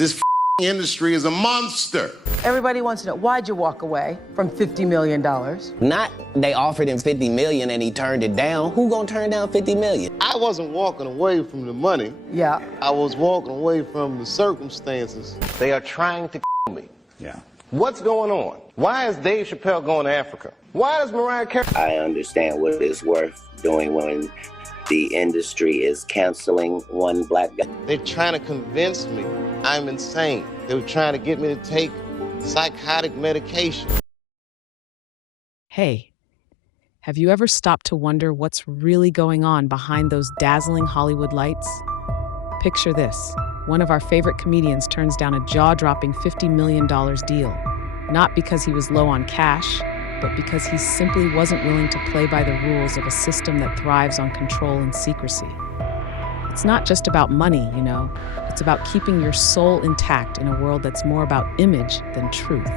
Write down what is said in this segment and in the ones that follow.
This industry is a monster. Everybody wants to know, why'd you walk away from $50 million? Not they offered him $50 million and he turned it down. Who gonna turn down $50 million? I wasn't walking away from the money. Yeah. I was walking away from the circumstances. They are trying to me. Yeah. What's going on? Why is Dave Chappelle going to Africa? Why does Mariah Carey... I understand what it's worth doing when the industry is canceling one black guy. They're trying to convince me I'm insane. They were trying to get me to take psychotic medication. Hey, have you ever stopped to wonder what's really going on behind those dazzling Hollywood lights? Picture this. One of our favorite comedians turns down a jaw-dropping $50 million deal, not because he was low on cash, but because he simply wasn't willing to play by the rules of a system that thrives on control and secrecy. It's not just about money, you know. It's about keeping your soul intact in a world that's more about image than truth.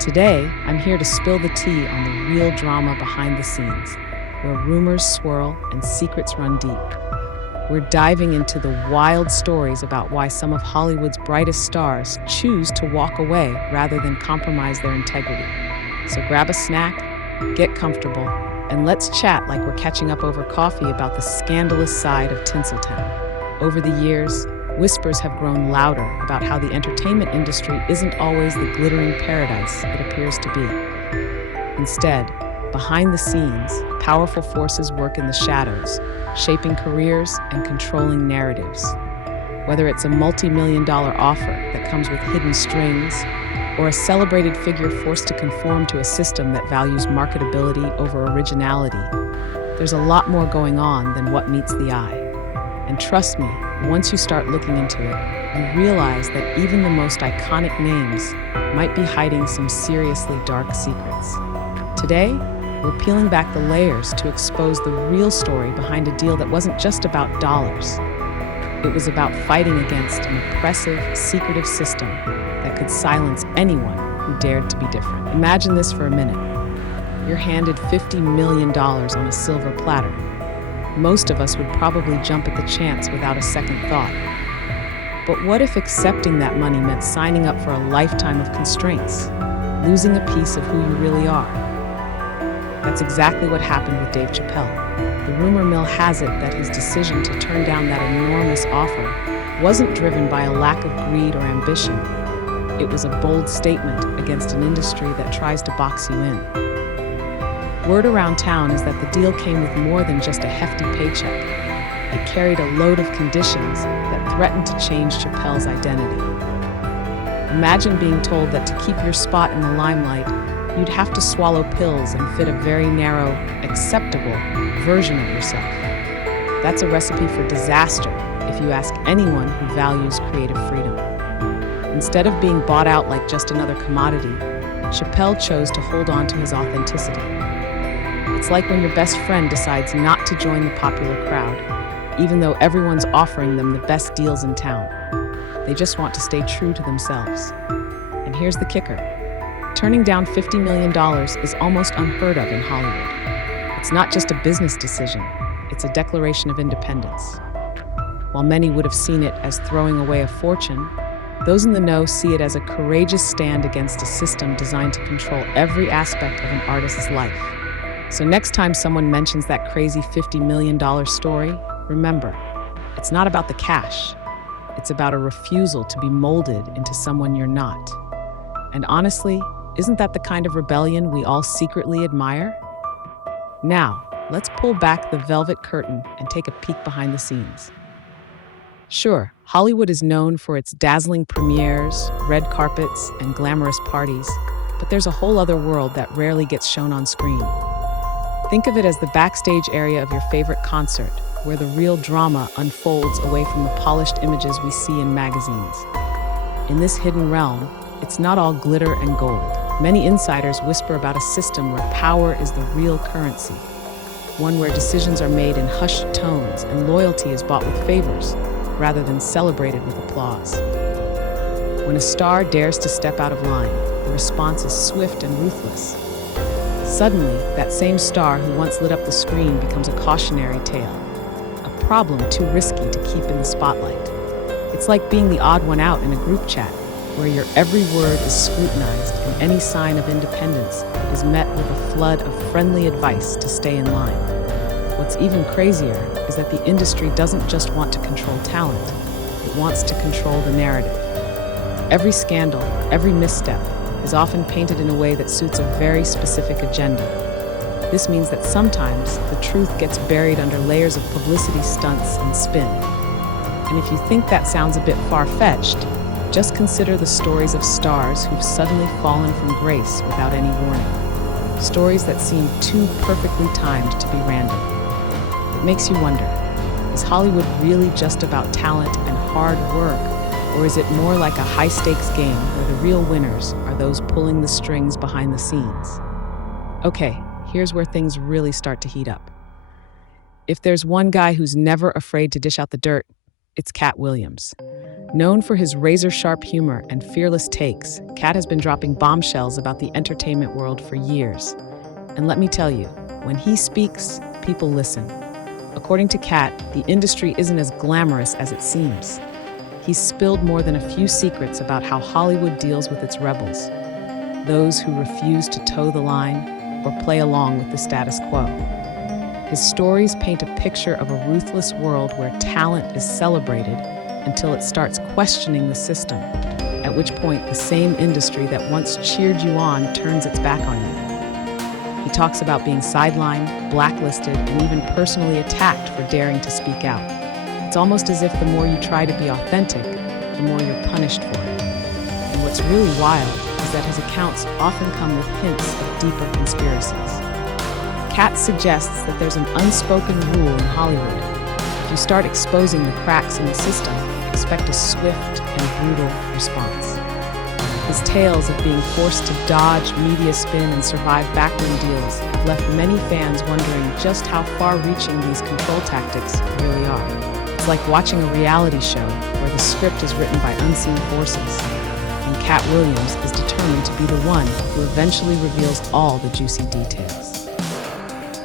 Today, I'm here to spill the tea on the real drama behind the scenes, where rumors swirl and secrets run deep. We're diving into the wild stories about why some of Hollywood's brightest stars choose to walk away rather than compromise their integrity. So grab a snack, get comfortable, and let's chat like we're catching up over coffee about the scandalous side of Tinseltown. Over the years, whispers have grown louder about how the entertainment industry isn't always the glittering paradise it appears to be. Instead, behind the scenes, powerful forces work in the shadows, shaping careers and controlling narratives. Whether it's a multi-million-dollar offer that comes with hidden strings, or a celebrated figure forced to conform to a system that values marketability over originality, there's a lot more going on than what meets the eye. And trust me, once you start looking into it, you realize that even the most iconic names might be hiding some seriously dark secrets. Today, we're peeling back the layers to expose the real story behind a deal that wasn't just about dollars. It was about fighting against an oppressive, secretive system that could silence anyone who dared to be different. Imagine this for a minute. You're handed $50 million on a silver platter. Most of us would probably jump at the chance without a second thought. But what if accepting that money meant signing up for a lifetime of constraints, losing a piece of who you really are? That's exactly what happened with Dave Chappelle. The rumor mill has it that his decision to turn down that enormous offer wasn't driven by a lack of greed or ambition. It was a bold statement against an industry that tries to box you in. Word around town is that the deal came with more than just a hefty paycheck. It carried a load of conditions that threatened to change Chappelle's identity. Imagine being told that to keep your spot in the limelight, you'd have to swallow pills and fit a very narrow, acceptable version of yourself. That's a recipe for disaster if you ask anyone who values creative freedom. Instead of being bought out like just another commodity, Chappelle chose to hold on to his authenticity. It's like when your best friend decides not to join the popular crowd, even though everyone's offering them the best deals in town. They just want to stay true to themselves. And here's the kicker. Turning down $50 million is almost unheard of in Hollywood. It's not just a business decision, it's a declaration of independence. While many would have seen it as throwing away a fortune, those in the know see it as a courageous stand against a system designed to control every aspect of an artist's life. So next time someone mentions that crazy $50 million story, remember, it's not about the cash. It's about a refusal to be molded into someone you're not. And honestly, isn't that the kind of rebellion we all secretly admire? Now, let's pull back the velvet curtain and take a peek behind the scenes. Sure, Hollywood is known for its dazzling premieres, red carpets, and glamorous parties, but there's a whole other world that rarely gets shown on screen. Think of it as the backstage area of your favorite concert, where the real drama unfolds away from the polished images we see in magazines. In this hidden realm, it's not all glitter and gold. Many insiders whisper about a system where power is the real currency, one where decisions are made in hushed tones and loyalty is bought with favors, rather than celebrated with applause. When a star dares to step out of line, the response is swift and ruthless. Suddenly, that same star who once lit up the screen becomes a cautionary tale, a problem too risky to keep in the spotlight. It's like being the odd one out in a group chat, where your every word is scrutinized and any sign of independence is met with a flood of friendly advice to stay in line. What's even crazier is that the industry doesn't just want to control talent, it wants to control the narrative. Every scandal, every misstep, is often painted in a way that suits a very specific agenda. This means that sometimes the truth gets buried under layers of publicity stunts and spin. And if you think that sounds a bit far-fetched, just consider the stories of stars who've suddenly fallen from grace without any warning. Stories that seem too perfectly timed to be random. It makes you wonder, is Hollywood really just about talent and hard work? Or is it more like a high-stakes game where the real winners are those pulling the strings behind the scenes? Okay, here's where things really start to heat up. If there's one guy who's never afraid to dish out the dirt, it's Katt Williams. Known for his razor-sharp humor and fearless takes, Katt has been dropping bombshells about the entertainment world for years. And let me tell you, when he speaks, people listen. According to Katt, the industry isn't as glamorous as it seems. He's spilled more than a few secrets about how Hollywood deals with its rebels, those who refuse to toe the line or play along with the status quo. His stories paint a picture of a ruthless world where talent is celebrated until it starts questioning the system, at which point the same industry that once cheered you on turns its back on you. He talks about being sidelined, blacklisted, and even personally attacked for daring to speak out. It's almost as if the more you try to be authentic, the more you're punished for it. And what's really wild is that his accounts often come with hints of deeper conspiracies. Katt suggests that there's an unspoken rule in Hollywood. If you start exposing the cracks in the system, expect a swift and brutal response. His tales of being forced to dodge media spin and survive backroom deals have left many fans wondering just how far-reaching these control tactics really are. It's like watching a reality show where the script is written by unseen forces, and Katt Williams is determined to be the one who eventually reveals all the juicy details.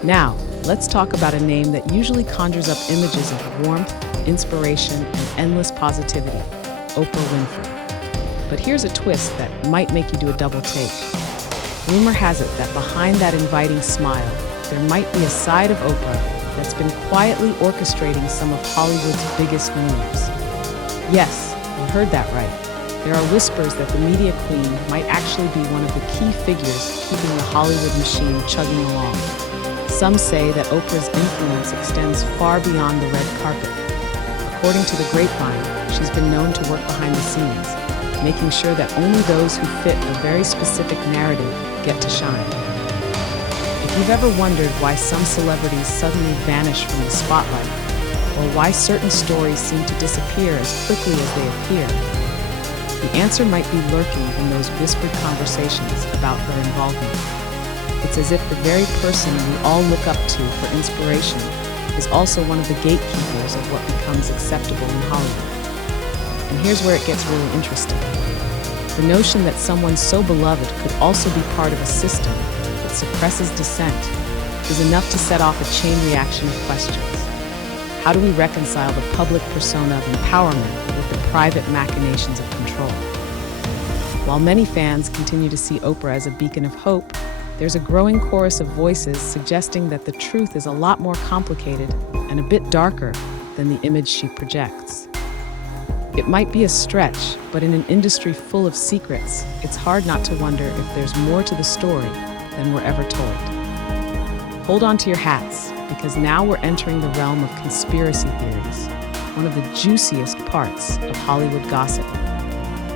Now, let's talk about a name that usually conjures up images of warmth, inspiration, and endless positivity, Oprah Winfrey. But here's a twist that might make you do a double take. Rumor has it that behind that inviting smile, there might be a side of Oprah that's been quietly orchestrating some of Hollywood's biggest moves. Yes, you heard that right. There are whispers that the media queen might actually be one of the key figures keeping the Hollywood machine chugging along. Some say that Oprah's influence extends far beyond the red carpet. According to the grapevine, she's been known to work behind the scenes, making sure that only those who fit a very specific narrative get to shine. If you've ever wondered why some celebrities suddenly vanish from the spotlight, or why certain stories seem to disappear as quickly as they appear, the answer might be lurking in those whispered conversations about her involvement. It's as if the very person we all look up to for inspiration is also one of the gatekeepers of what becomes acceptable in Hollywood. And here's where it gets really interesting. The notion that someone so beloved could also be part of a system that suppresses dissent is enough to set off a chain reaction of questions. How do we reconcile the public persona of empowerment with the private machinations of control? While many fans continue to see Oprah as a beacon of hope, there's a growing chorus of voices suggesting that the truth is a lot more complicated and a bit darker than the image she projects. It might be a stretch, but in an industry full of secrets, it's hard not to wonder if there's more to the story than we're ever told. Hold on to your hats, because now we're entering the realm of conspiracy theories, one of the juiciest parts of Hollywood gossip.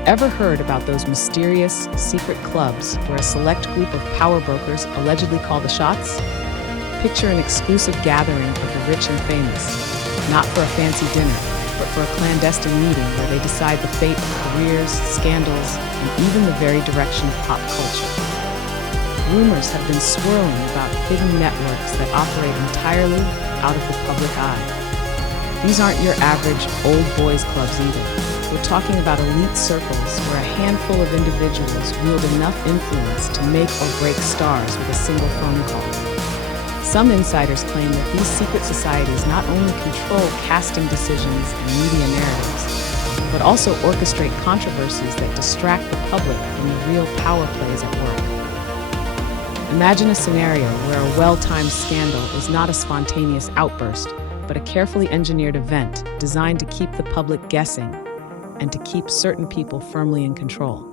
Ever heard about those mysterious, secret clubs where a select group of power brokers allegedly call the shots? Picture an exclusive gathering of the rich and famous, not for a fancy dinner, but for a clandestine meeting where they decide the fate of careers, scandals, and even the very direction of pop culture. Rumors have been swirling about hidden networks that operate entirely out of the public eye. These aren't your average old boys clubs either. We're talking about elite circles where a handful of individuals wield enough influence to make or break stars with a single phone call. Some insiders claim that these secret societies not only control casting decisions and media narratives, but also orchestrate controversies that distract the public from the real power plays at work. Imagine a scenario where a well-timed scandal is not a spontaneous outburst, but a carefully engineered event designed to keep the public guessing and to keep certain people firmly in control.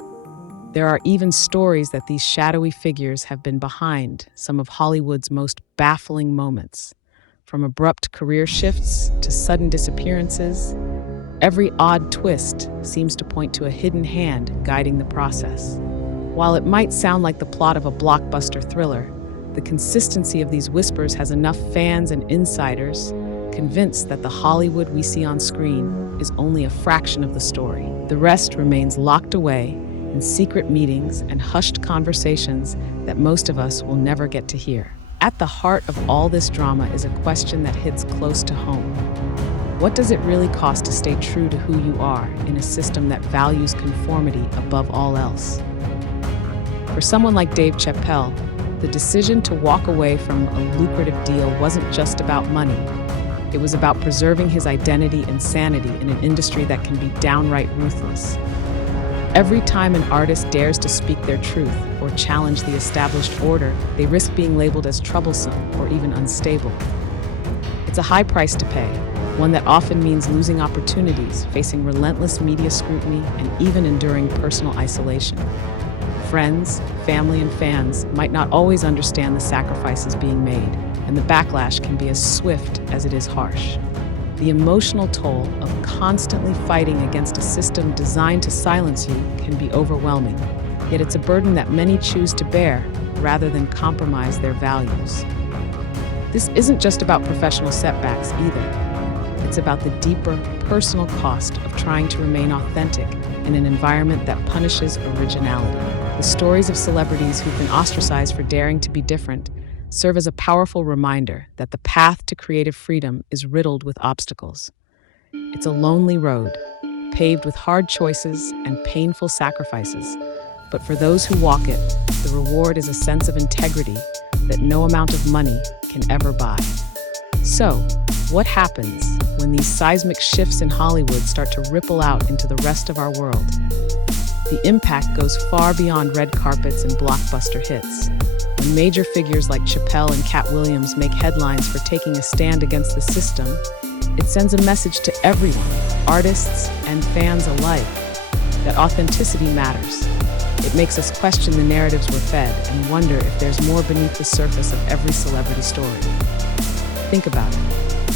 There are even stories that these shadowy figures have been behind some of Hollywood's most baffling moments. From abrupt career shifts to sudden disappearances, every odd twist seems to point to a hidden hand guiding the process. While it might sound like the plot of a blockbuster thriller, the consistency of these whispers has enough fans and insiders convinced that the Hollywood we see on screen is only a fraction of the story. The rest remains locked away in secret meetings and hushed conversations that most of us will never get to hear. At the heart of all this drama is a question that hits close to home. What does it really cost to stay true to who you are in a system that values conformity above all else? For someone like Dave Chappelle, the decision to walk away from a lucrative deal wasn't just about money. It was about preserving his identity and sanity in an industry that can be downright ruthless. Every time an artist dares to speak their truth or challenge the established order, they risk being labeled as troublesome or even unstable. It's a high price to pay, one that often means losing opportunities, facing relentless media scrutiny, and even enduring personal isolation. Friends, family, and fans might not always understand the sacrifices being made, and the backlash can be as swift as it is harsh. The emotional toll of constantly fighting against a system designed to silence you can be overwhelming, yet it's a burden that many choose to bear rather than compromise their values. This isn't just about professional setbacks either. It's about the deeper, personal cost of trying to remain authentic in an environment that punishes originality. The stories of celebrities who've been ostracized for daring to be different serve as a powerful reminder that the path to creative freedom is riddled with obstacles. It's a lonely road, paved with hard choices and painful sacrifices. But for those who walk it, the reward is a sense of integrity that no amount of money can ever buy. So, what happens when these seismic shifts in Hollywood start to ripple out into the rest of our world? The impact goes far beyond red carpets and blockbuster hits. When major figures like Chappelle and Katt make headlines for taking a stand against the system, it sends a message to everyone, artists and fans alike, that authenticity matters. It makes us question the narratives we're fed and wonder if there's more beneath the surface of every celebrity story. Think about it.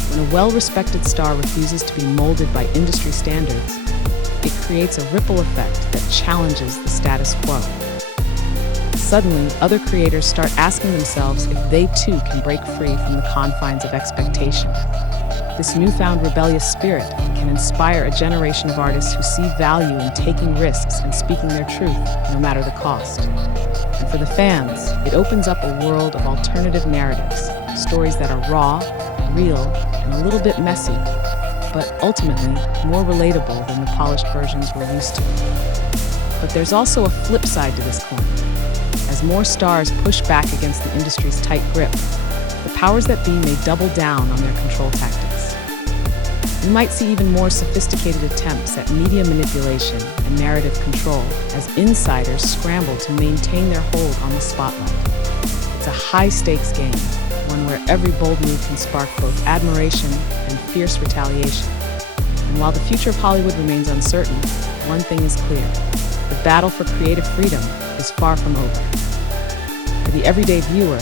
When a well-respected star refuses to be molded by industry standards, it creates a ripple effect that challenges the status quo. Suddenly, other creators start asking themselves if they too can break free from the confines of expectation. This newfound rebellious spirit can inspire a generation of artists who see value in taking risks and speaking their truth, no matter the cost. And for the fans, it opens up a world of alternative narratives, stories that are raw, real, and a little bit messy, but ultimately more relatable than the polished versions we're used to. But there's also a flip side to this coin. As more stars push back against the industry's tight grip, the powers that be may double down on their control tactics. We might see even more sophisticated attempts at media manipulation and narrative control as insiders scramble to maintain their hold on the spotlight. It's a high-stakes game, one where every bold move can spark both admiration and fierce retaliation. And while the future of Hollywood remains uncertain, one thing is clear: the battle for creative freedom is far from over. For the everyday viewer,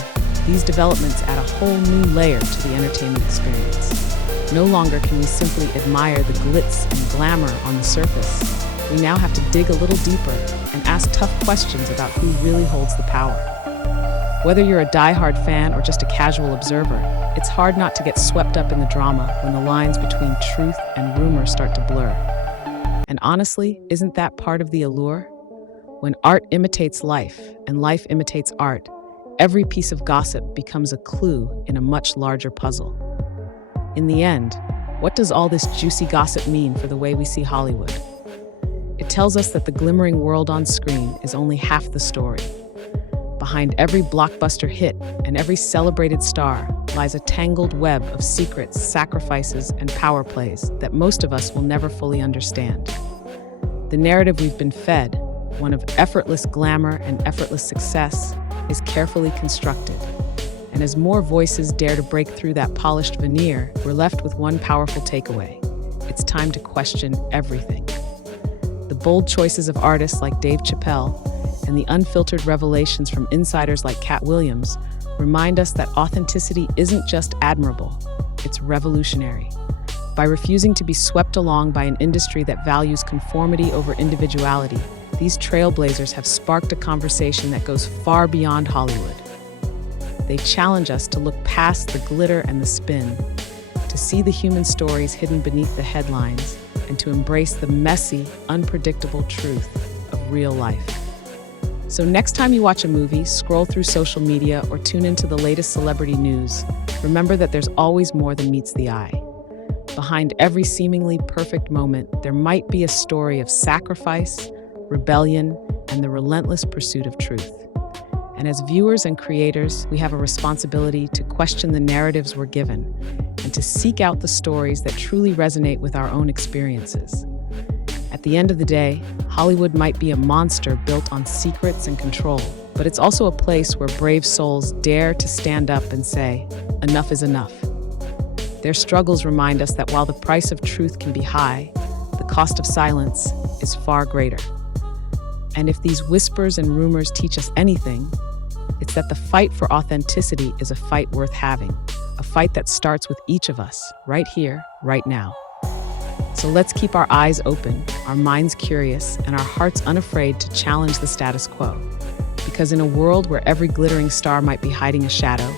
these developments add a whole new layer to the entertainment experience. No longer can we simply admire the glitz and glamour on the surface. We now have to dig a little deeper and ask tough questions about who really holds the power. Whether you're a die-hard fan or just a casual observer, it's hard not to get swept up in the drama when the lines between truth and rumor start to blur. And honestly, isn't that part of the allure? When art imitates life and life imitates art, every piece of gossip becomes a clue in a much larger puzzle. In the end, what does all this juicy gossip mean for the way we see Hollywood? It tells us that the glimmering world on screen is only half the story. Behind every blockbuster hit and every celebrated star lies a tangled web of secrets, sacrifices, and power plays that most of us will never fully understand. The narrative we've been fed, one of effortless glamour and effortless success, is carefully constructed. And as more voices dare to break through that polished veneer, we're left with one powerful takeaway. It's time to question everything. The bold choices of artists like Dave Chappelle and the unfiltered revelations from insiders like Katt Williams remind us that authenticity isn't just admirable, it's revolutionary. By refusing to be swept along by an industry that values conformity over individuality, these trailblazers have sparked a conversation that goes far beyond Hollywood. They challenge us to look past the glitter and the spin, to see the human stories hidden beneath the headlines, and to embrace the messy, unpredictable truth of real life. So next time you watch a movie, scroll through social media, or tune into the latest celebrity news, remember that there's always more than meets the eye. Behind every seemingly perfect moment, there might be a story of sacrifice, rebellion, and the relentless pursuit of truth. And as viewers and creators, we have a responsibility to question the narratives we're given and to seek out the stories that truly resonate with our own experiences. At the end of the day, Hollywood might be a monster built on secrets and control, but it's also a place where brave souls dare to stand up and say, enough is enough. Their struggles remind us that while the price of truth can be high, the cost of silence is far greater. And if these whispers and rumors teach us anything, it's that the fight for authenticity is a fight worth having, a fight that starts with each of us, right here, right now. So let's keep our eyes open, our minds curious, and our hearts unafraid to challenge the status quo. Because in a world where every glittering star might be hiding a shadow,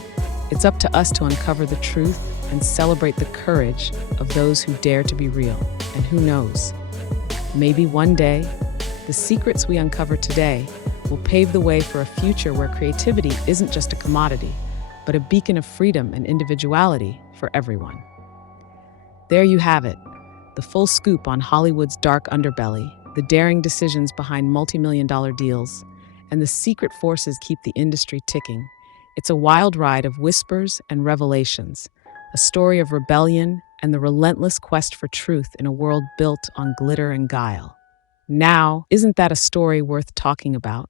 it's up to us to uncover the truth and celebrate the courage of those who dare to be real. And who knows, maybe one day, the secrets we uncover today will pave the way for a future where creativity isn't just a commodity, but a beacon of freedom and individuality for everyone. There you have it, the full scoop on Hollywood's dark underbelly, the daring decisions behind multi-million-dollar deals, and the secret forces keep the industry ticking. It's a wild ride of whispers and revelations, a story of rebellion and the relentless quest for truth in a world built on glitter and guile. Now, isn't that a story worth talking about?